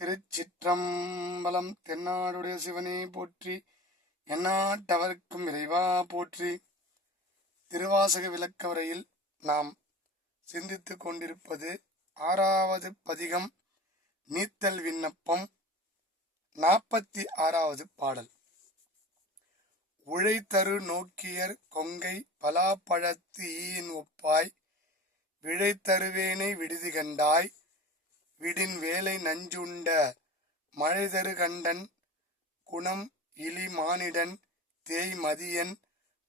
திருச்சிற்றம்பலம். தென்னாடுடைய சிவனே போற்றி, எந்நாட்டவர்க்கும் இறைவா போற்றி. திருவாசக விளக்கவுரையில் நாம் சிந்தித்துக் கொண்டிருப்பது 6வது பதிகம், நீத்தல் விண்ணப்பம், 46வது பாடல். உழைத்தரு நோக்கியர் கொங்கை பலாப்பழத்து ஈயின் ஒப்பாய், விழைத்தருவேனை விடுதி கண்டாய், விடின் வேலை நஞ்சுண்ட மழைதரு கண்டன், குணம் இலி மானிடன் தேய் மதியன்,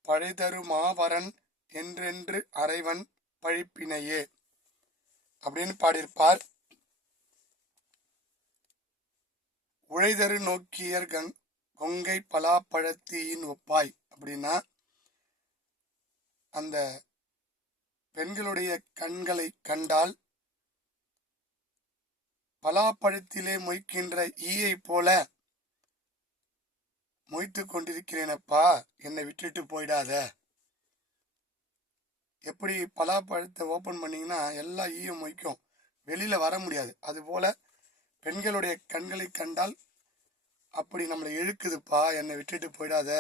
பழைதரு மாபரன் என்றென்று அறைவன் பழிப்பினையே அப்படின்னு பாடியிருப்பார். உழைதரு நோக்கியர் கொங்கை பலாப்பழத்தியின் ஒப்பாய் அப்படின்னா, அந்த பெண்களுடைய கண்களை கண்டால் பலாப்பழத்திலே மொய்க்கின்ற ஈயை போல மொய்த்து கொண்டிருக்கிறேனப்பா, என்னை விட்டுட்டு போயிடாத. எப்படி பலாப்பழத்தை ஓபன் பண்ணீங்கன்னா எல்லா ஈயும் மொய்க்கும், வெளியில வர முடியாது. அதுபோல பெண்களுடைய கண்களை கண்டால் அப்படி நம்மளை இழுக்குதுப்பா, என்னை விட்டுட்டு போயிடாத.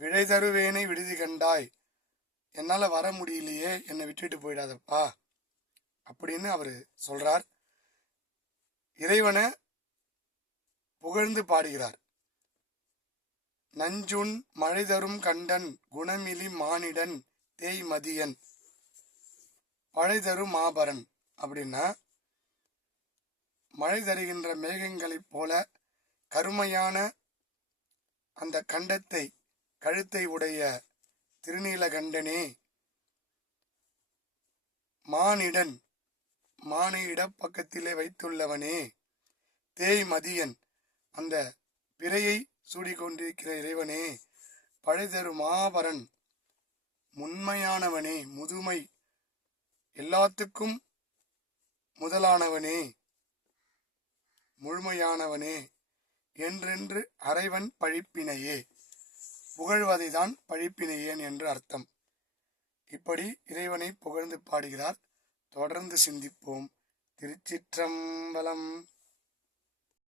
விழை தருவேனை விடுதி கண்டாய், என்னால வர முடியலையே, என்னை விட்டுட்டு போயிடாதப்பா அப்படின்னு அவரு சொல்றார். இறைவனை புகழ்ந்து பாடுகிறார். நஞ்சுண் மழை தரும் கண்டன், குணமிலி மானிடன் தேய் மதியன், மழை தரும் மாபரன் அப்படின்னா, மழை தருகின்ற மேகங்களைப் போல கருமையான அந்த கண்டத்தை கழுத்தை உடைய திருநீலகண்டனே, மானிடன் மானை இடப்பக்கத்திலே வைத்துள்ளவனே, தேய் மதியன் அந்த பிறையை சூடிக்கொண்டிருக்கிற இறைவனே, பழைதரு மாபரன் முன்மையானவனே, முதுமை எல்லாத்துக்கும் முதலானவனே, முழுமையானவனே என்றென்று அறைவன் பழிப்பினையே, புகழ்வதைதான் பழிப்பினையேன் என்று அர்த்தம். இப்படி இறைவனை புகழ்ந்து பாடுகிறார். தொடர்ந்து சிந்திப்போம். திருச்சிற்றம்பலம்.